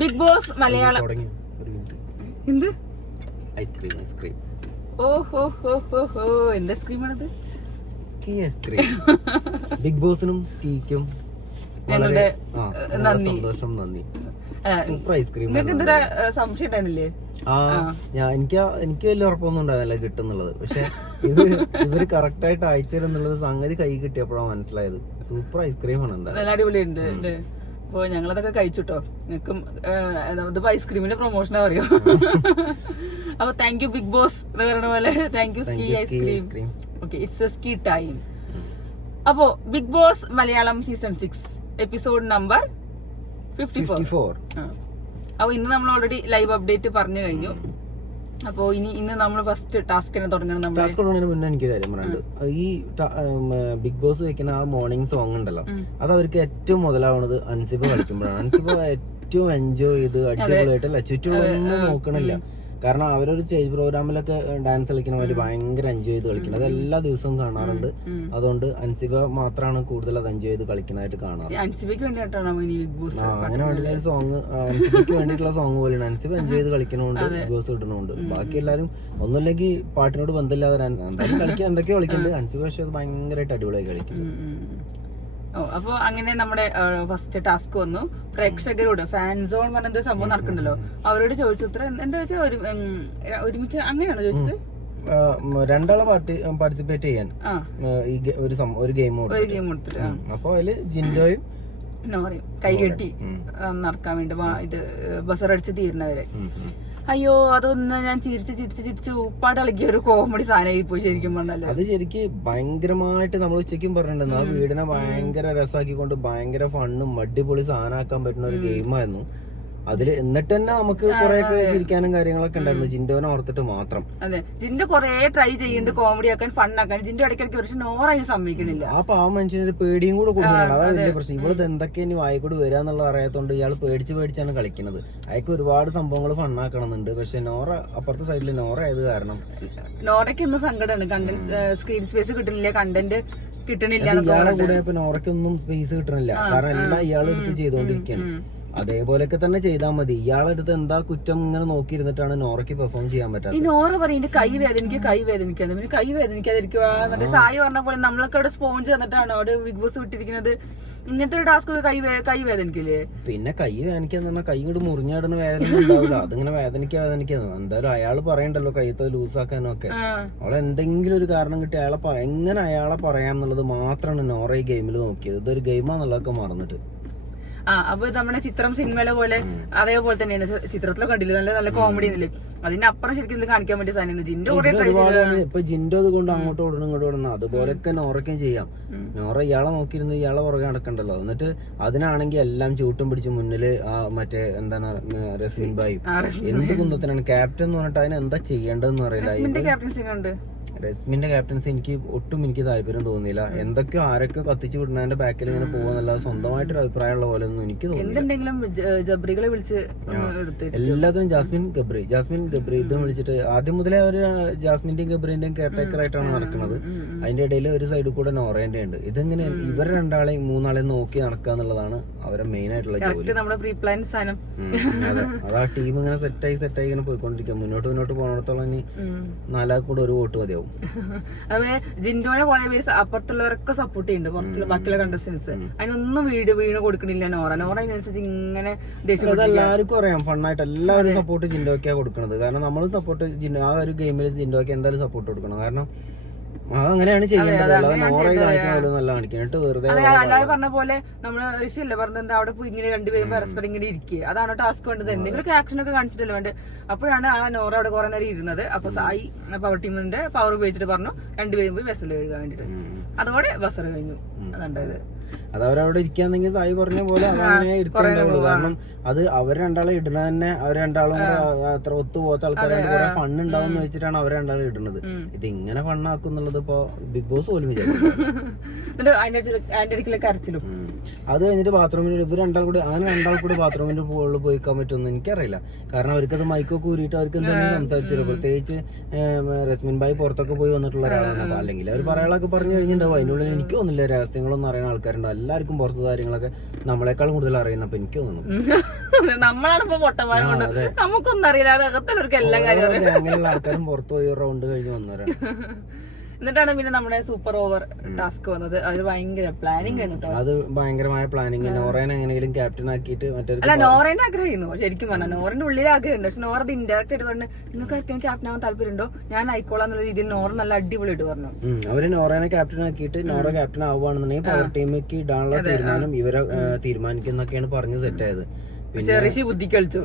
Big boss Malayalam എന്ത് ice cream ഓഹോ എന്ത് ഐസ്ക്രീമാണത്? ബിഗ് ബോസിനും സ്കീക്കും വളരെ സന്തോഷം, നന്ദി. Super ice cream. സംശയം ഉണ്ടായിരുന്നില്ലേ? എനിക്ക് വലിയ ഉറപ്പൊന്നും ഉണ്ടായിരുന്നില്ല കിട്ടുന്നുള്ളത്. പക്ഷെ ഇത് ഇവര് കറക്റ്റ് ആയിട്ട് അയച്ചിരുന്നുള്ളത് സംഗതി കൈ കിട്ടിയപ്പോഴാണ് മനസ്സിലായത്. സൂപ്പർ ഐസ്ക്രീം ആണ്. എന്താ നല്ല അടിപൊളിയുണ്ട്. അപ്പൊ ഞങ്ങളതൊക്കെ കഴിച്ചുട്ടോ. നിങ്ങൾക്കും ഇതിപ്പോ ഐസ്ക്രീമിന്റെ പ്രൊമോഷനാ പറയോ? അപ്പൊ താങ്ക് യു ബിഗ് ബോസ് എന്ന് പറയുന്ന പോലെ thank you ski ice cream. Okay, it's a ski time. അപ്പോ big boss Malayalam season 6 episode number 54. അപ്പൊ ഇന്ന് നമ്മൾ ഓൾറെഡി ലൈവ് അപ്ഡേറ്റ് പറഞ്ഞു കഴിഞ്ഞു. അപ്പൊ ഇന്ന് നമ്മൾ ഫസ്റ്റ് ടാസ്കിനെ തുടങ്ങണം. ടാസ്ക് തുടങ്ങുന്നതിന് മുന്നേ എനിക്ക് കാര്യം പറയാനുണ്ട്. ഈ ബിഗ് ബോസ് വെക്കുന്ന ആ മോർണിംഗ് സോങ് ഉണ്ടല്ലോ, അത് അവർക്ക് ഏറ്റവും മുതലാവുന്നത് അൻസിബ കളിക്കുമ്പോഴാണ്. അൻസിബ ഏറ്റവും എൻജോയ് ചെയ്ത് അടിപൊളിയായിട്ടല്ല, ചുറ്റുമൊന്നും നോക്കണില്ല. കാരണം അവരൊരു സ്റ്റേജ് പ്രോഗ്രാമിലൊക്കെ ഡാൻസ് കളിക്കുന്ന മാതിരി ഭയങ്കര എൻജോയ് ചെയ്ത് കളിക്കുന്നത്. അത് എല്ലാ ദിവസവും കാണാറുണ്ട്. അതുകൊണ്ട് അൻസിബ മാത്രമാണ് കൂടുതൽ അത് എൻജോയ് ചെയ്ത് കളിക്കുന്നതായിട്ട് കാണാറ്. അങ്ങനെ വേണ്ടിയിട്ടുള്ള സോങ്, അൻസിബയ്ക്ക് വേണ്ടിയിട്ടുള്ള സോങ് പോലെയാണ്. അൻസിബ എൻജോയ് ചെയ്ത് കളിക്കണോണ്ട് ബിഗ് ബോസ് ഇടുന്നുണ്ട്. ബാക്കി എല്ലാവരും ഒന്നുമില്ലെങ്കിൽ പാട്ടിനോട് ബന്ധമില്ലാതെ എന്തായാലും കളിക്കാൻ എന്തൊക്കെയോ കളിക്കുന്നുണ്ട്. അൻസിബ പക്ഷെ അത് ഭയങ്കരമായിട്ട് അടിപൊളിയായി കളിക്കുന്നു. അപ്പൊ അങ്ങനെ നമ്മുടെ ഫസ്റ്റ് ടാസ്ക് വന്നു. പ്രേക്ഷകരോട് ഫാൻ സോൺ പറഞ്ഞ സംഭവം നടക്കണ്ടല്ലോ, അവരോട് ചോദിച്ചു ഉത്തരം എന്താ വെച്ചാൽ ഒരുമിച്ച് അങ്ങനെയാണോ ചോദിച്ചത്? രണ്ടാളെ പാർട്ടിസിപ്പേറ്റ് ചെയ്യാൻ ഒരു ഗെയിം കൊടുത്തിട്ട്, അപ്പൊ അതില് ജിൻഡോയും നോറയും കൈകെട്ടി നടക്കാൻ വേണ്ടി ഇത് ബസറടിച്ച് തീരുന്നവരെ. അയ്യോ, അതൊന്ന് ഞാൻ ചിരിച്ച് ഉപ്പാട് കളിക്കിയ ഒരു കോമഡി സാധനമായി പോയി ശരിക്കും പറഞ്ഞാല്. അത് ശരിക്കും ഭയങ്കരമായിട്ട് നമ്മൾ ഉച്ചയ്ക്കും പറഞ്ഞിട്ടുണ്ടായിരുന്നു. ആ വീടിനെ ഭയങ്കര രസാക്കിക്കൊണ്ട് ഭയങ്കര ഫണ്ണും അടിപൊളി സാധനമാക്കാൻ പറ്റുന്ന ഒരു ഗെയിമായിരുന്നു അതില്. എന്നിട്ട് തന്നെ നമുക്ക് കുറെയൊക്കെ ചിരിക്കാനും കാര്യങ്ങളൊക്കെ ഉണ്ടായിരുന്നു, ജിൻഡോനെ ഓർത്തിട്ട് മാത്രം. അതെ, ജിൻഡോ കുറെ ട്രൈ ചെയ്യുന്നുണ്ട് കോമഡി ആക്കാൻ, ഫണ്ണാക്കാൻ. ജിൻഡോ ഇടയ്ക്കിടയ്ക്ക് പക്ഷെ നോറ അതിന് സമ്മതിക്കുന്നില്ല. ആ പാവ മനുഷ്യനൊരു പേടിയും കൂടെ കൊടുക്കുന്നുണ്ട്. അതാണ് വലിയ പ്രശ്നം. ഇവളത് എന്തൊക്കെ ഇനി വായിക്കൂടെ വരാന്നുള്ളത് അറിയാത്തോണ്ട് ഇയാൾ പേടിച്ചാണ് കളിക്കുന്നത്. അയാൾക്ക് ഒരുപാട് സംഭവങ്ങൾ ഫണ്ണാക്കണമെന്നുണ്ട്. പക്ഷെ നോറ അപ്പുറത്തെ സൈഡിൽ നോറ ആയത് കാരണം നോറയ്ക്കൊന്നും സങ്കടമാണ്. കണ്ടന്റ് സ്ക്രീൻ സ്പേസ് കിട്ടുന്നില്ല, കണ്ടന്റ് കിട്ടണില്ല. ഇയാളെ കൂടെ ഇപ്പൊ നോറയ്ക്കൊന്നും സ്പേസ് കിട്ടണില്ല. കാരണം എല്ലാം ഇയാൾ എടുത്ത് ചെയ്തോണ്ടിരിക്കുകയാണ്. അതേപോലെയൊക്കെ തന്നെ ചെയ്താൽ മതി. ഇയാളെ അടുത്ത് എന്താ കുറ്റം ഇങ്ങനെ നോക്കിയിരുന്നിട്ടാണ് നോറയ്ക്ക് പെർഫോം ചെയ്യാൻ പറ്റാത്തത്. ഈ നോറ പറയും കൈ വേദനിക്കാതെ പിന്നെ കൈ വേദനിക്കാതിരിക്കുക. എന്നിട്ട് സായി പറഞ്ഞ പോലെ നമ്മളൊക്കെ അവിടെ സ്പോഞ്ച് തന്നിട്ടാണ് അവിടെ ബിഗ് ബോസ് വിട്ടിരിക്കുന്നത്. ഇങ്ങനത്തെ ഒരു ടാസ്ക് കൈ വേദനിക്കില്ലേ? പിന്നെ കൈ വേദനിക്കാന്ന് പറഞ്ഞാൽ കൈ കൊണ്ട് മുറിഞ്ഞാടുന്ന വേദന ഉണ്ടാവില്ല. അതിങ്ങനെ വേദനിക്കാന്ന് എന്തായാലും അയാൾ പറയണ്ടല്ലോ കൈത്ത് ലൂസാക്കാനും ഒക്കെ. അവളെ എന്തെങ്കിലും ഒരു കാരണം കിട്ടി എങ്ങനെ അയാളെ പറയാന്നുള്ളത് മാത്രമാണ് നോറ ഈ ഗെയിമിൽ നോക്കിയത്. ഇതൊരു ഗെയിമാന്നുള്ളതൊക്കെ മറന്നിട്ട്. അപ്പൊ നമ്മുടെ ചിത്രം സിനിമയിലെ പോലെ അതേപോലെ തന്നെയാണ്. ചിത്രത്തിലൊക്കെ കണ്ടില്ല, നല്ല കോമഡി ആണല്ലേ. അതിന്റെ അപ്പുറം ശരിക്കും ഇത് കാണിക്കാൻ വേണ്ടി സാധനം ജിൻഡോ ഇപ്പൊ ജിൻഡോ അത് കൊണ്ട് അങ്ങോട്ട് ഓടണം ഇങ്ങോട്ട് ഓടണം. അതുപോലൊക്കെ നോറയ്ക്കും ചെയ്യാം. നോറ ഇയാളെ നോക്കിയിരുന്ന് ഇയാളെ പുറകെ നടക്കണ്ടല്ലോ. എന്നിട്ട് അതിനാണെങ്കിൽ എല്ലാം ചൂട്ടും പിടിച്ച് മുന്നില് മറ്റേ എന്താണ് റസ്മിൻ ബായി എന്ത് കുന്തത്തിനാണ് ക്യാപ്റ്റൻ എന്ന് പറഞ്ഞിട്ട് അതിന് എന്താ ചെയ്യേണ്ടതെന്ന് അറിയില്ല. റസ്മിന്റെ ക്യാപ്റ്റൻസി എനിക്ക് താല്പര്യം തോന്നിയില്ല. എന്തൊക്കെയോ ആരൊക്കെ കത്തിച്ചു വിടുന്നതിന്റെ ബാക്കിൽ ഇങ്ങനെ പോകുന്നല്ലാതെ സ്വന്തമായിട്ടൊരു അഭിപ്രായമുള്ള പോലെ ഒന്നും എനിക്ക് എല്ലാത്തിനും ജാസ്മിൻ ഗബ്രി ഇതും വിളിച്ചിട്ട് ആദ്യം മുതലേ അവര് ജാസ്മിന്റെയും ഗബ്രിന്റെയും കെയർടേക്കർ ആയിട്ടാണ് നടക്കുന്നത്. അതിന്റെ ഇടയിൽ ഒരു സൈഡിൽ കൂടെ നോറേന്റെ ഉണ്ട്. ഇതെങ്ങനെ ഇവർ രണ്ടാളെയും മൂന്നാളെയും നോക്കി നടക്കുക എന്നുള്ളതാണ് അവരെ മെയിൻ ആയിട്ടുള്ള ജോലി. അതാ ടീം ഇങ്ങനെ സെറ്റായി ഇങ്ങനെ പോയിക്കൊണ്ടിരിക്കുക. മുന്നോട്ട് പോകണത്തോളം ഇനി നാലാൾക്ക് കൂടെ ഒരു വോട്ട് മതിയാവും. അതുപോലെ ജിൻഡോനെ കുറെ പേര് അപ്പുറത്തുള്ളവരൊക്കെ സപ്പോർട്ട് ചെയ്യുന്നുണ്ട്, ബാക്കിയുള്ള കണ്ടസ്റ്റൻസ്. അതിനൊന്നും വീണ് കൊടുക്കണില്ല നോറ അതിനനുസരിച്ച് ഇങ്ങനെ എല്ലാവർക്കും അറിയാം. ഫണ്ണായിട്ട് എല്ലാവരും സപ്പോർട്ട് ജിൻഡോക്കാ കൊടുക്കുന്നത്. കാരണം നമ്മൾ സപ്പോർട്ട് ആ ഒരു ഗെയിമിൽ ജിൻഡോക്ക് എന്തായാലും സപ്പോർട്ട് കൊടുക്കണം. കാരണം അങ്ങനെയാണ് ചെയ്യേണ്ടത്. അല്ലാതെ നോറായി കാണിക്കുന്ന നല്ല കാണിക്കാനായിട്ട് വെറുതെ അല്ലാതെ പറഞ്ഞ പോലെ നമ്മള് ഋഷിയല്ലേ പറഞ്ഞത് അവിടെ പോയി ഇങ്ങനെ രണ്ടുപേരും പരസ്പരം ഇങ്ങനെ ഇരിക്കുക. അതാണ് ടാസ്ക് വേണ്ടത്. എന്തെങ്കിലും ആക്ഷൻ ഒക്കെ കാണിച്ചിട്ടല്ലേ വേണ്ടത്. അപ്പോഴാണ് ആ നോറ അവിടെ കുറെ നേരം ഇരുന്നത്. അപ്പൊ സായി പവർ ടീമിന്റെ പവർ ഉപയോഗിച്ചിട്ട് പറഞ്ഞു രണ്ടുപേരും പോയി വെസൽ കഴുകാൻ വേണ്ടിട്ട്. അതോടെ ബസർ കഴിഞ്ഞു. അതുണ്ടായത് അത് അവരവിടെ ഇരിക്കാന്നെങ്കിൽ സായി പറഞ്ഞ പോലെ അതങ്ങനെ ഇരുത്തേണ്ടതുള്ളൂ. കാരണം അത് അവർ രണ്ടാളെ ഇടുന്ന തന്നെ അവർ രണ്ടാളും അത്ര ഒത്തുപോകാത്ത ആൾക്കാരാണ്. കുറെ ഫണ്ണ് ഉണ്ടാവും എന്ന് വെച്ചിട്ടാണ് അവർ രണ്ടാളും ഇടുന്നത്. ഇത് ഇങ്ങനെ ഫണ്ണാക്കും എന്നുള്ളത് ഇപ്പൊ ബിഗ് ബോസ് പോലും വിചാരിച്ചു. അത് കഴിഞ്ഞിട്ട് ബാത്റൂമിൽ ഇവർ രണ്ടാൾ കൂടി ബാത്റൂമിന്റെ മുകളിൽ പോയിക്കാൻ പറ്റുമെന്ന് എനിക്കറിയില്ല. കാരണം അവർക്കത് മൈക്കൊക്കെ ഊരിയിട്ട് അവർക്ക് എന്തെങ്കിലും സംസാരിച്ചില്ല. പ്രത്യേകിച്ച് റസ്മിൻ ബായി പുറത്തൊക്കെ പോയി വന്നിട്ടുള്ള ഒരാളാണ്. അല്ലെങ്കിൽ അവർ പറയാളൊക്കെ പറഞ്ഞു കഴിഞ്ഞിട്ടുണ്ടാവും. അതിനുള്ളിൽ എനിക്ക് തോന്നുന്നില്ല രഹസ്യങ്ങളൊന്നും അറിയുന്ന ആൾക്കാരുണ്ടാവും. എല്ലാവർക്കും പുറത്തെ കാര്യങ്ങളൊക്കെ നമ്മളെക്കാൾ കൂടുതൽ അറിയുന്ന അപ്പൊ എനിക്ക് തോന്നുന്നു നമ്മളാണ് ഇപ്പൊ പൊട്ടന്മാരെ കൊണ്ട് നമുക്കൊന്നും അറിയില്ല, അകത്തുള്ളവർക്ക് എല്ലാ കാര്യം അങ്ങനെയുള്ള ആൾക്കാരും പുറത്തു പോയി റൗണ്ട് കഴിഞ്ഞ് വന്നവരാണ്. എന്നിട്ടാണ് പിന്നെ നമ്മുടെ സൂപ്പർ ഓവർ ടാസ്ക് വന്നത്. അത് ഭയങ്കര പ്ലാനിങ് ആയിരുന്നു. അത് ഭയങ്കരമായ പ്ലാനിങ്. നോറേനെ എങ്ങനെയെങ്കിലും ക്യാപ്റ്റൻ ആക്കിയിട്ട് അല്ല, നോറേനെ ആഗ്രഹിക്കുന്നു ശരിക്കും പറഞ്ഞാൽ. നോറിന്റെ ഉള്ളിൽ ആഗ്രഹമുണ്ട്, പക്ഷെ നോറത് ഇൻഡയറക്റ്റ് ആയിട്ട് പറഞ്ഞു നിങ്ങൾക്ക് ആർക്കും ക്യാപ്റ്റൻ ആവാൻ താല്പര്യമുണ്ടോ, ഞാൻ ആയിക്കോളാം എന്നുള്ള രീതിയിൽ നോറ നല്ല അടിപൊളിയായിട്ട് പറഞ്ഞു. അവര് നോറേനെ ക്യാപ്റ്റൻ ആക്കിയിട്ട് നോറ ക്യാപ്റ്റൻ ആവുകയാണെന്നുണ്ടെങ്കിൽ പവർ ടീമിലേക്ക് ഇടാനുള്ള തീരുമാനം ഇവരെ തീരുമാനിക്കുന്നൊക്കെയാണ് പറഞ്ഞ് സെറ്റായത്. ഋഷി ബുദ്ധി കളിച്ചു.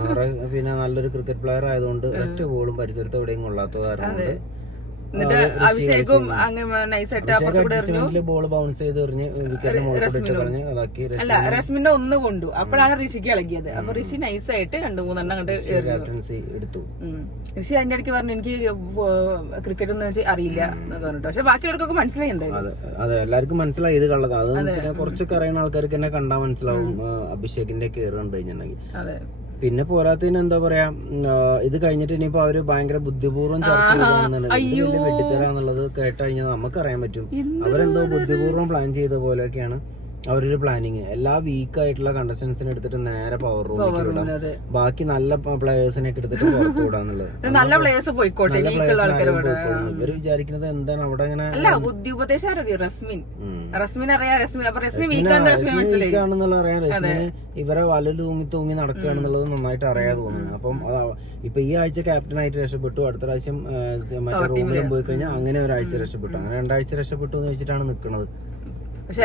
നോറ പിന്നെ നല്ലൊരു ക്രിക്കറ്റ് പ്ലെയർ ആയതുകൊണ്ട് ഒറ്റ ബോളും പരിസരത്ത് എവിടെയും കൊള്ളാത്ത കാരണം എന്നിട്ട് അഭിഷേകും അങ്ങനെ നൈസായിട്ട് ബോൾ ബൗൺസ് ചെയ്ത് എറിഞ്ഞ് അല്ല റസ്മിന്റെ ഒന്ന് കൊണ്ടു. അപ്പോഴാണ് ഋഷിക്ക് ഇളകിയത്. അപ്പൊ ഋഷി നൈസായിട്ട് 2-3 അങ്ങോട്ട് എടുത്തു. ഋഷി അതിന്റെ ഇടയ്ക്ക് പറഞ്ഞു എനിക്ക് ക്രിക്കറ്റ് ഒന്നും അറിയില്ല എന്നൊക്കെ പറഞ്ഞിട്ട്. പക്ഷെ ബാക്കിയുള്ളവർക്കൊക്കെ മനസ്സിലായി എന്തായാലും. അതെ, എല്ലാവർക്കും മനസ്സിലായി ഇത് കള്ളതാ. അത് പിന്നെ കുറച്ചൊക്കെ അറിയുന്ന ആൾക്കാർക്ക് തന്നെ കണ്ടാൽ മനസ്സിലാവും അഭിഷേകിന്റെ കെയർ കണ്ടു കഴിഞ്ഞിട്ടുണ്ടെങ്കിൽ. അതെ. പിന്നെ പോരാത്തതിന് എന്താ പറയാ, ഇത് കഴിഞ്ഞിട്ട് ഇനിയിപ്പോ അവര് ഭയങ്കര ബുദ്ധിപൂർവ്വം ചർച്ച ചെയ്ത് വെട്ടിത്തരാന്നുള്ളത് കേട്ട് കഴിഞ്ഞാൽ നമുക്കറിയാൻ പറ്റും അവരെന്തോ ബുദ്ധിപൂർവ്വം പ്ലാൻ ചെയ്ത പോലെയൊക്കെയാണ് അവരൊരു പ്ലാനിങ്. എല്ലാ വീക്ക് ആയിട്ടുള്ള കണ്ടസ്റ്റൻസിനെ എടുത്തിട്ട് നേരെ പവർ റൂമിലേക്ക് വിടാം, ബാക്കി നല്ല പ്ലേയേഴ്സിനെ എടുത്തിട്ട് പുറത്തു വിടാന്നുള്ളത്. നല്ല പ്ലേയേഴ്സ് പോയിക്കോട്ടെ. ഇവര് വിചാരിക്കുന്നത് എന്താണ് അവിടെ ഇങ്ങനെ ബുദ്ധി ഉപദേശം റസ്മിൻ അറിയാം. വീക്കാണെന്നുള്ള അറിയാം. റസ്മിന് ഇവരെ വല തൂങ്ങി നടക്കുകയാണെന്നുള്ളത് നന്നായിട്ട് അറിയാതെ തോന്നുന്നു. അപ്പം ഇപ്പൊ ഈ ആഴ്ച ക്യാപ്റ്റൻ ആയിട്ട് രക്ഷപ്പെട്ടു, അടുത്ത പ്രാവശ്യം മറ്റേ റൂമിലും പോയി കഴിഞ്ഞാൽ അങ്ങനെ ഒരാഴ്ച രക്ഷപ്പെട്ടു, അങ്ങനെ 2 ആഴ്ച രക്ഷപ്പെട്ടു എന്ന് വെച്ചിട്ടാണ് നിൽക്കുന്നത്. പക്ഷെ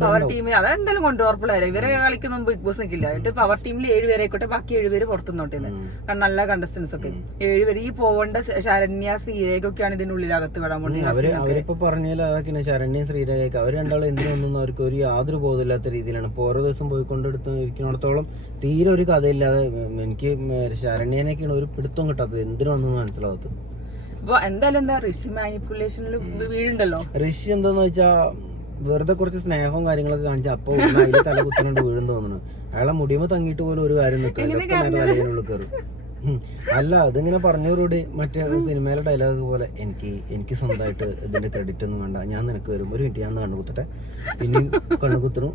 പവർ ടീമിൽ അതെന്തായാലും കൊണ്ടുപോർപ്പിള്ളേരെ ഇവരെ കളിക്കുന്ന ബിഗ് ബോസ് നിൽക്കില്ല. എന്നിട്ട് പവർ ടീമിൽ 7 പേരെ ആയിക്കോട്ടെ, ബാക്കി 7 പേര് പുറത്തുനിന്നോട്ടെ. കാരണം നല്ല കണ്ടസ്റ്റൻസ് ഒക്കെ 7 പേര്. ഈ പോവേണ്ട ശരണ്യ ശ്രീരേഖൊക്കെയാണ് ഇതിന്റെ ഉള്ളിലകത്ത് വിടാൻ പോകുന്നത്. അവരിപ്പോ പറഞ്ഞാൽ അതൊക്കെയാണ് ശരണ്യ ശ്രീരേഖ. അവർ രണ്ടാളും എന്തിനൊന്നും അവർക്ക് ഒരു യാതൊരു ബോധമില്ലാത്ത രീതിയിലാണ് ഇപ്പൊ ഓരോ ദിവസം പോയിക്കൊണ്ടെടുത്ത് ഇരിക്കുന്നിടത്തോളം തീരെ ഒരു കഥയില്ലാതെ. എനിക്ക് ശരണ്യനൊക്കെയാണ് ഒരു പിടുത്തം കിട്ടാത്തത്, എന്തിനൊന്നും മനസ്സിലാവാത്തത്. അപ്പൊ എന്തായാലും ഋഷി മാനിപ്പുലേഷനിൽ വീഴുണ്ടല്ലോ. ഋഷി എന്താന്ന് വെച്ചാ വെറുതെ കുറച്ച് സ്നേഹവും കാര്യങ്ങളൊക്കെ കാണിച്ച അപ്പൊ അതിൽ തല കുത്തനുണ്ട് വീഴും തോന്നുന്നു. അയാളെ മുടിയുമ്പോ തങ്ങിയിട്ട് പോലും ഒരു കാര്യം നിൽക്കില്ല, തലയിനുള്ളിൽ കയറും. അല്ല, അതിങ്ങനെ പറഞ്ഞവരോട് മറ്റേ സിനിമയിലെ ഡയലോഗ് പോലെ എനിക്ക് സ്വന്തമായിട്ട് ഇതിന്റെ ക്രെഡിറ്റ് ഒന്നും വേണ്ട, ഞാൻ നിനക്ക് വരും, ഒരു മിനിറ്റ് ഞാൻ കണ്ണുകുത്തട്ടെ, പിന്നെയും കണ്ണുകുത്തണം.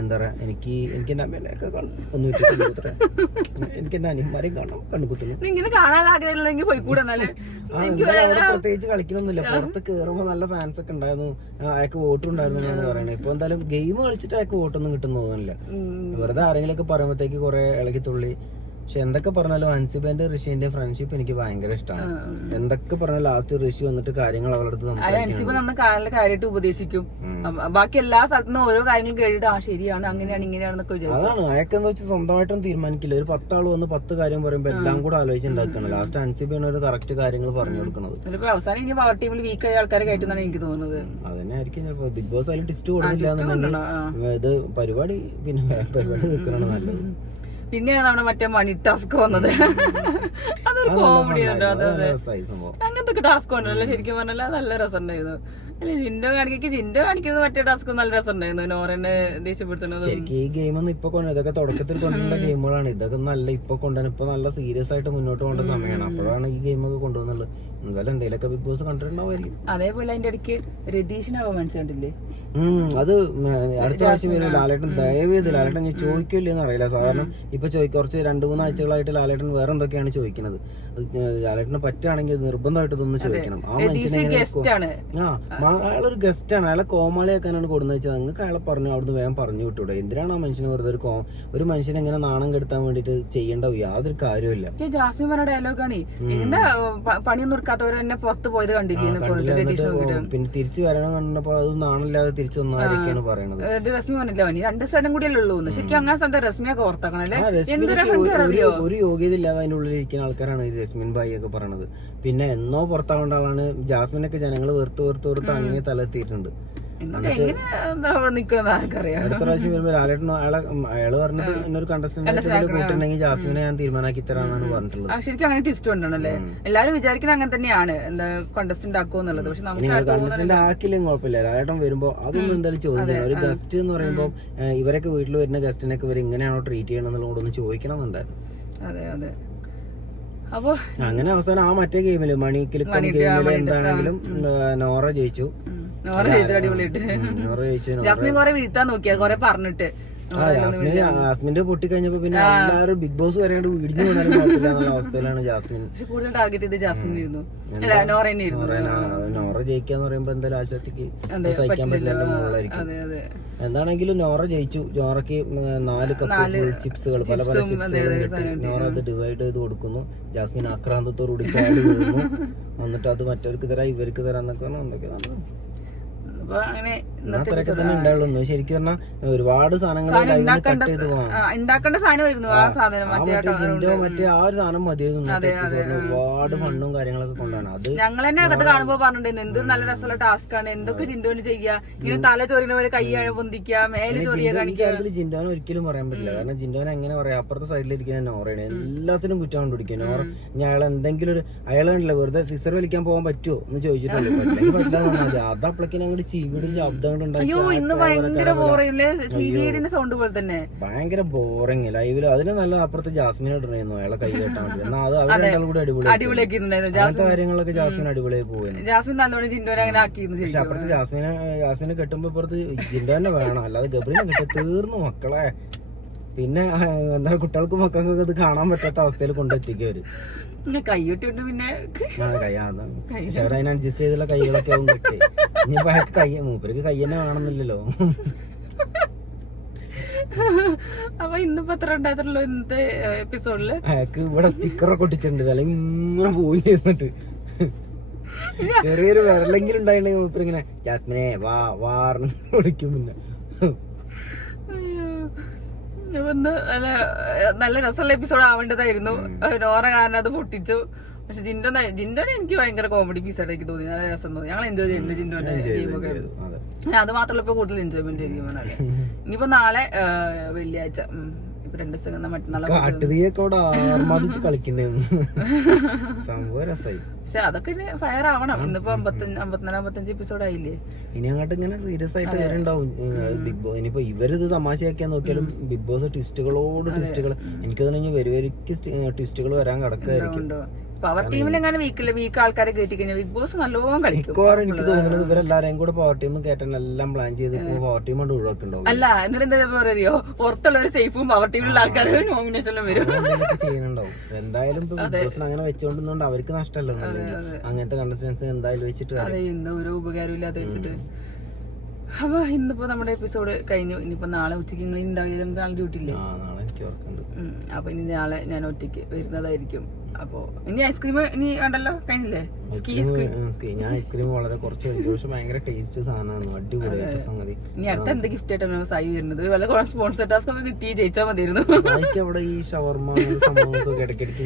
എന്താ പറയാ, എനിക്ക് എന്റെ അമ്മേനെയൊക്കെ ഒന്ന് വിട്ട് കണ്ണുകുത്തട്ടെ, എനിക്ക് എന്റെ അനിയന്മാരെയും കാണാം, കണ്ണുകുത്തണം. ഇങ്ങനെ കാണാൻ ആഗ്രഹമില്ലെങ്കിൽ പോയിക്കൂടെ. പ്രത്യേകിച്ച് കളിക്കണമെന്നില്ല, പുറത്ത് കേറുമ്പോ നല്ല ഫാൻസ് ഒക്കെ ഉണ്ടായിരുന്നു, അയാൾക്ക് വോട്ടും ഉണ്ടായിരുന്നു എന്നാണ് പറയുന്നത്. ഇപ്പൊ എന്തായാലും ഗെയിം കളിച്ചിട്ട് അയാൾക്ക് വോട്ടൊന്നും കിട്ടുന്ന തോന്നുന്നില്ല. വെറുതെ ആരെങ്കിലും ഒക്കെ പറയുമ്പോഴത്തേക്ക് കുറെ ഇളകി തുള്ളി. പക്ഷെ എന്തൊക്കെ പറഞ്ഞാലും അൻസിബന്റെ ഋഷിന്റെ ഫ്രണ്ട്ഷിപ്പ് എനിക്ക് ഭയങ്കര ഇഷ്ടമാണ്. എന്തൊക്കെ പറഞ്ഞാൽ ലാസ്റ്റ് ഋഷി വന്നിട്ട് കാര്യങ്ങൾ അവളുടെ അടുത്ത് കാര്യമായിട്ട് ഉപദേശിക്കും. ബാക്കി എല്ലാ സ്ഥലത്തുനിന്നും ഓരോ കാര്യങ്ങൾ കേട്ടിട്ട് ശരിയാണ് അങ്ങനെയാണ് ഇങ്ങനെയാണെന്നൊക്കെ വിചാരിക്കും. അതാണ് അയാൾക്കെന്ന് വെച്ചാൽ സ്വന്തമായിട്ടും തീരുമാനിക്കില്ല. ഒരു 10 ആൾ വന്ന് 10 കാര്യം പറയുമ്പോൾ എല്ലാം കൂടെ ആലോചിച്ചുണ്ടാക്കണം. ലാസ്റ്റ് അൻസിബാണ് ഒരു കറക്റ്റ് കാര്യങ്ങൾ പറഞ്ഞു കൊടുക്കുന്നത്. അവസാനം ഇനി പവർ ടീമിൽ വീക്കായ ആൾക്കാരെ കയറ്റുന്നാണ് എനിക്ക് തോന്നുന്നത്. അതന്നെ ആയിരിക്കും ചിലപ്പോ. ബിഗ് ബോസ് അതിൽ ടിസ്റ്റ് കൊടുക്കില്ല എന്നുണ്ടെങ്കിൽ ഇത് പരിപാടി നിൽക്കണതാണ് നല്ലത്. പിന്നെയാണ് നമ്മുടെ മറ്റേ മണി ടാസ്ക് വന്നത്. അതൊരു കോമഡി ഉണ്ട്. അങ്ങനത്തെ ടാസ്ക് ഉണ്ടല്ലോ ശരിക്കും പറഞ്ഞാൽ നല്ല രസം ഉണ്ടായിരുന്നു. ജിൻഡോ കാണിക്കുന്നത് മറ്റേ ടാസ്ക് നല്ല രസം ഉണ്ടായിരുന്നു. നോറനെ ദേഷ്യപ്പെടുത്തുന്നത്. ശരിക്കും ഈ ഗെയിമൊന്നും ഇപ്പൊ ഇതൊക്കെ തുടക്കത്തിൽ കൊണ്ടുവന്ന ഗെയിമുകളാണ്. ഇതൊക്കെ നല്ല ഇപ്പൊ കൊണ്ടുവന്ന ഇപ്പൊ നല്ല സീരിയസ് ആയിട്ട് മുന്നോട്ട് പോകേണ്ട സമയമാണ്. അപ്പോഴാണ് ഈ ഗെയിമൊക്കെ കൊണ്ടുവന്നുള്ളത്. എന്തായാലും എന്തെങ്കിലുമൊക്കെ ബിഗ് ബോസ് കണ്ടിട്ടുണ്ടാവുമായിരിക്കും. അതേപോലെ അതിന്റെ ഇടയ്ക്ക് രതീഷിനെ മനസ്സിലുണ്ടില്ലേ, അത് അടുത്ത പ്രാവശ്യം വരും ലാലേട്ടൻ. ദയവേത് ലാലേട്ടൻ ഞാൻ ചോദിക്കില്ലെന്ന് അറിയില്ല. സാധാരണ ഇപ്പൊ കുറച്ച് 2-3 ആഴ്ചകളായിട്ട് ലാലേട്ടൻ വേറെ എന്തൊക്കെയാണ് ചോദിക്കുന്നത്. ലാലേട്ടന് പറ്റുകയാണെങ്കിൽ നിർബന്ധമായിട്ട് ഇതൊന്ന് ചോദിക്കണം. ആ മനുഷ്യനെ അയാളൊരു ഗസ്റ്റ് ആണ്, അയാളെ കോമാളിയാക്കാനാണ് കൊടുന്ന് വെച്ചാൽ നിങ്ങൾക്ക് അയാളെ പറഞ്ഞു അവിടുന്ന് വേഗം പറഞ്ഞു വിട്ടൂടെ. എന്തിനാണ് ആ മനുഷ്യന് വെറുതെ ഒരു മനുഷ്യനെ ഇങ്ങനെ നാണം കെടുത്താൻ വേണ്ടിട്ട് ചെയ്യേണ്ട യാതൊരു കാര്യമില്ല. ജാസ്മിൻ പറഞ്ഞ ഡയലോഗാണ്, എന്താ പണിയൊന്നും എടുക്കാത്തവരെ തന്നെ പുറത്ത് പോയത് കണ്ടില്ലേ, പിന്നെ തിരിച്ചു വരണം കണ്ടപ്പോ അത് നാണില്ലാതെ തിരിച്ചു വന്നവരൊക്കെയാണ് പറയണത്. രശ്മി പറഞ്ഞില്ല 2 സ്ഥലം കൂടിയല്ലേ ഉള്ളൂ. ശരിക്കും അങ്ങനെ സ്ഥലത്ത് രശ്മിയൊക്കെ ഓർത്താക്കണല്ലേ. ഒരു യോഗ്യത ഇല്ലാതെ അതിന്റെ ഉള്ളിൽ ഇരിക്കുന്ന ആൾക്കാരാണ് ഈ രശ്മിൻ ഭായി ഒക്കെ പറയണത്. പിന്നെ എന്നോ പുറത്താവേണ്ട ആളാണ്. ജാസ്മിനൊക്കെ ജനങ്ങൾ വെറുത്ത് അങ്ങനെ തലെത്തിയിട്ടുണ്ട്. അടുത്ത പ്രാവശ്യം വരുമ്പോ ലാലേട്ടൻ അയാള് പറഞ്ഞത് എന്നൊരു കണ്ടസ്റ്റന്റ് കൂട്ടുണ്ടെങ്കിൽ ജാസ്മിനെ ഞാൻ തീരുമാനാക്കി തരാന്നാണ് പറഞ്ഞിട്ടുള്ളത്. ശരിക്കും അങ്ങനെ ടിസ്റ്റ് ഉണ്ടല്ലേ. എല്ലാരും വിചാരിക്കുന്നത് അങ്ങനെ തന്നെയാണ്, എന്താ കണ്ടസ്റ്റന്റ് ആക്കുമെന്നുള്ളത്. പക്ഷെ കണ്ടസ്റ്റന്റ് ആക്കില്ലെങ്കിൽ കുഴപ്പമില്ല. ലാലേട്ടൻ വരുമ്പോ അതൊന്നും എന്തായാലും ചോദിക്കണം. ഒരു ഗസ്റ്റ് എന്ന് പറയുമ്പോ ഇവരൊക്കെ വീട്ടിൽ വരുന്ന ഗസ്റ്റിനൊക്കെ ഇവർ ഇങ്ങനെയാണോ ട്രീറ്റ് ചെയ്യണമെന്നുള്ള ഒന്ന് ചോദിക്കണം എന്നുണ്ടായിരുന്നു. അതെ അതെ. അപ്പൊ അങ്ങനെ അവസാനം ആ മറ്റേ ഗെയിമില് മണിക്കിൽ ഗെയിമില് എന്താണെങ്കിലും നോറ ജയിച്ചു. നോറ ജയിച്ചു അടിപൊളിയായിട്ട്. നോറ ജയിച്ചു. ജാസ്മിൻ കൊറേ വീഴ്ത്താൻ നോക്കിയാ കൊറേ പറഞ്ഞിട്ട്. ജാസ്മിന്റെ പൊട്ടി കഴിഞ്ഞപ്പോ പിന്നെ എല്ലാരും ബിഗ് ബോസ് വരെ വീടിഞ്ഞു പോകാനും കുഴപ്പമില്ല എന്നുള്ള അവസ്ഥയിലാണ് ജാസ്മിൻ. പക്ഷെ കൂടുതൽ ടാർഗറ്റ് ചെയ്ത് ജാസ്മിൻ ആയിരുന്നു, നോറ തന്നെ ആയിരുന്നു. നോറ ജയിക്കാന്ന് പറയുമ്പോ എന്തായാലും ആശാത്തിക്ക് സഹിക്കാൻ പറ്റില്ല, മുകളിലായിരിക്കും. എന്താണെങ്കിലും നോറ ജയിച്ചു. നോറയ്ക്ക് 4 കപ്പ് ചിപ്സുകൾ, പല പല ചിപ്സുകളും കിട്ടി. നോറ അത് ഡിവൈഡ് ചെയ്ത് കൊടുക്കുന്നു. ജാസ്മിൻ ആക്രാന്തത്തോടുകൂടി ചാടി വീഴുന്നു. എന്നിട്ട് അത് മറ്റവർക്ക് തരാം ഇവർക്ക് തരാം എന്നൊക്കെ എന്തൊക്കെ അത്രയൊക്കെ തന്നെ ഉണ്ടാവുള്ളൂ. ശരിക്കും പറഞ്ഞാൽ ഒരുപാട് സാധനങ്ങൾ കട്ട് ചെയ്ത് ഉണ്ടാക്കേണ്ട സാധനമായിരുന്നു ആ സാധനം. മറ്റേ ആ ഒരു സാധനം മതിയായിരുന്നു. ഒരുപാട് ഫണ്ണും കാര്യങ്ങളൊക്കെ കൊണ്ടാണ് അത്. ഞങ്ങൾ തന്നെ അകത്ത് കാണുമ്പോ പറഞ്ഞിട്ടുണ്ടായിരുന്നു എന്ത് നല്ല രസമുള്ള ടാസ്ക് ആണ്, എന്തൊക്കെ ജിൻഡോന് ചെയ്യാ, ഇങ്ങനെ തല ചൊറിയുന്ന പോലെ കൈ പൊന്തിക്കുക, മേലെ ചൊറിയ കാണിക്കുക. ജിൻഡോനെ ഒരിക്കലും പറയാൻ പറ്റില്ല. കാരണം ജിൻഡോനെ എങ്ങനെ പറയാം, അപ്പുറത്തെ സൈഡിലിരിക്കുന്ന നോറയാണ് എല്ലാത്തിനും കുറ്റം കണ്ടുപിടിക്കുക. നോറ ഇനി അയാൾ എന്തെങ്കിലും ഒരു അയാളാണല്ലോ വെറുതെ സിസർ വലിക്കാൻ പോകാൻ പറ്റുമോ എന്ന് ചോദിച്ചിട്ടുള്ളൂ. പറ്റില്ലെങ്കിൽ പറ്റില്ല മതി. അത് അപ്പളേക്കും അങ്ങോട്ട് ചീവിടി ശബ്ദം അയ്യോ ഇന്ന് ഭയങ്കര ബോറിംഗ് സൗണ്ട് പോലെ തന്നെ ഭയങ്കര ബോറിംഗ് ലൈവില്. അതിന് നല്ല അപ്പുറത്ത് ജാസ്മിൻ ഇടണമായിരുന്നു അയാളെ കൈ കെട്ടാൻ വേണ്ടി. എന്നാൽ അത് അവരുടെ കൂടെ അടിപൊളിയാക്കി കാര്യങ്ങളൊക്കെ ജാസ്മിൻ അടിപൊളിയായി പോകുന്നു. ജാസ്മിൻ നല്ലോണം ജിൻഡോനെ അങ്ങനെ ആക്കിയിരുന്നു. പക്ഷെ അപ്പുറത്ത് ജാസ്മിനെ കെട്ടുമ്പോ ഇപ്പുറത്ത് ജിൻഡോനെ വേണം, അല്ലാതെ ഗബ്രീനെ കിട്ടി തീർന്നു മക്കളെ. പിന്നെ എന്താ കുട്ടികൾക്ക് മക്കൾക്കൊക്കെ ഇത് കാണാൻ പറ്റാത്ത അവസ്ഥയിൽ കൊണ്ടെത്തിക്കവര്. കൈയ്യൊട്ടിട്ട് പിന്നെ പക്ഷെ അവരതിന് അഡ്ജസ്റ്റ് ചെയ്തുള്ള കൈകളൊക്കെ ആവും കിട്ടി. ഇനിയിപ്പോ അയാൾക്ക് മൂപ്പർക്ക് കൈ തന്നെ വേണമെന്നില്ലല്ലോ. അപ്പൊ ഇന്നിപ്പോ എത്ര ഉണ്ടായിട്ടുള്ളൂ ഇന്നത്തെ എപ്പിസോഡില്? അയാൾക്ക് ഇവിടെ സ്റ്റിക്കറൊക്കെ ഒട്ടിച്ചിട്ടുണ്ട്, അല്ലെങ്കിൽ ഇങ്ങനെ പോയി ചെയ്തിട്ട് ചെറിയൊരു വിരലെങ്കിലും ഉണ്ടായിട്ടുണ്ടെങ്കിൽ മൂപ്പര് ഇങ്ങനെ ജാസ്മിനെ വാ വാറിന് വിളിക്കും. പിന്നെ നല്ല രസമുള്ള എപ്പിസോഡ് ആവേണ്ടതായിരുന്നു. നോറ കാരണം അത് പൊട്ടിച്ചു. പക്ഷെ ജിൻഡോനെ എനിക്ക് ഭയങ്കര കോമഡി പീസായിട്ട് എനിക്ക് തോന്നി, നല്ല രസം തോന്നി. ഞങ്ങൾ എൻജോയ് ചെയ്തില്ല ജിൻഡോന്റെ ഗെയിമൊക്കെ. അത് മാത്രമല്ല ഇപ്പൊ കൂടുതൽ എൻജോയ്മെന്റ് ചെയ്യുന്നതാണ്. ഇനിയിപ്പോ നാളെ വെള്ളിയാഴ്ച, ഇപ്പൊ 2 ദിവസം മറ്റന്നാളെ സംഭവം രസമായി. പക്ഷെ അതൊക്കെ ഫയർ ആവണം. ഇന്നിപ്പോ 54-55 എപ്പിസോഡ് ആയില്ലേ. ഇനി അങ്ങോട്ട് ഇങ്ങനെ സീരിയസ് ആയിട്ട് വരുന്നുണ്ടാവും ബിഗ് ബോസ്. ഇനിയിപ്പോ ഇവരിത് തമാശയാക്കിയാൽ നോക്കിയാലും ബിഗ് ബോസ് ട്വിസ്റ്റുകളോട് ട്വിസ്റ്റുകൾ. എനിക്ക് തോന്നുന്നു വരിവരിക്ക് ട്വിസ്റ്റുകൾ വരാൻ കിടക്കായിരിക്കും. പവർ ടീമിലെങ്ങനെ വീക്ക് ആൾക്കാരെ കയറ്റി കഴിഞ്ഞാൽ ബിഗ് ബോസ് നല്ലോണം കളിക്കും. എനിക്ക് തോന്നുന്നത് ഇവരെല്ലാരെയും കൂടെ പവർ ടീം കയറ്റാൻ എല്ലാം പ്ലാൻ ചെയ്ത് പവർ ടീം കൊണ്ട് ഒഴിവാക്കുന്നുണ്ടാവും. അല്ല എന്നിട്ട് എന്താ പറയോ, പുറത്തുള്ള ഒരു സേഫും പവർ ടീമിലുള്ള ആൾക്കാരും നോമിനേഷനിലും വരും ചെയ്യുന്നുണ്ടാവും. എന്തായാലും ബിഗ് ബോസിന് അങ്ങനെ വെച്ചോണ്ടുകൊണ്ട് അവർക്ക് നഷ്ടമല്ലോ. അങ്ങനത്തെ കണ്ടസ്റ്റൻസ് എന്തായാലും വെച്ചിട്ട് ഇന്ന് ഒരു ഉപകാരം ഇല്ലാതെ വെച്ചിട്ട്. അപ്പൊ ഇന്നിപ്പോ നമ്മുടെ എപ്പിസോഡ് കഴിഞ്ഞു. ഇനിയിപ്പോ നാളെ ഉച്ചയ്ക്ക് നിങ്ങൾ ഉണ്ടാവില്ല, നാളെ ഡ്യൂട്ടി ഇല്ലേ? നാളെ എനിക്ക് ഓർക്കുന്നുണ്ട്. അപ്പൊ ഇനി നാളെ ഞാൻ ഒറ്റയ്ക്ക് വരുന്നതായിരിക്കും. അപ്പൊ ഇനി ഐസ്ക്രീം ഇനി വേണ്ടല്ലോ, കഴിഞ്ഞില്ലേ? ഞാൻ ഐസ്ക്രീം വളരെ കുറച്ച് കഴിക്കും, പക്ഷെ ഭയങ്കര ടേസ്റ്റ് സാധനമാണ്, അടിപൊളിയായിട്ട് സംഗതി. ഇനി അടുത്ത എന്ത് ഗിഫ്റ്റ് ആയിട്ടാണ് സായി വരുന്നത്? വല്ല സ്പോൺസർ ടാസ്ക് ഒക്കെ കിട്ടി ജയിച്ചാൽ മതിയായിരുന്നു. അവിടെ ഈ ഷവർമ സംഭവമൊക്കെ ഇടയ്ക്കിടയ്ക്ക്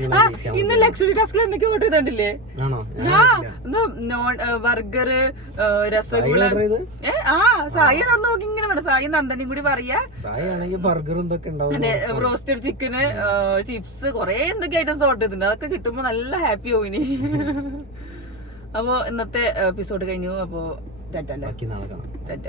ഇന്ന് ലക്ഷറി ടാസ്കിൽ എന്തൊക്കെ ഓർഡർ ചെയ്തിട്ടില്ലേ? ബർഗർ, രസഗുള. സായി നോക്കി ഇങ്ങനെ വേണം. സായി നന്ദനും കൂടി പറയാ. സായി ആണെങ്കിൽ ബർഗറും ഇതൊക്കെ ഉണ്ടാവും, റോസ്റ്റഡ് ചിക്കന്, ചിപ്സ്, കൊറേ എന്തൊക്കെ ഐറ്റംസ് ഓർഡർ ചെയ്തിട്ടുണ്ട്. അതൊക്കെ കിട്ടുമ്പോ നല്ല ഹാപ്പി ആവും ഇനി. അപ്പൊ ഇന്നത്തെ എപ്പിസോഡ് കഴിഞ്ഞു. അപ്പൊ ടാറ്റ.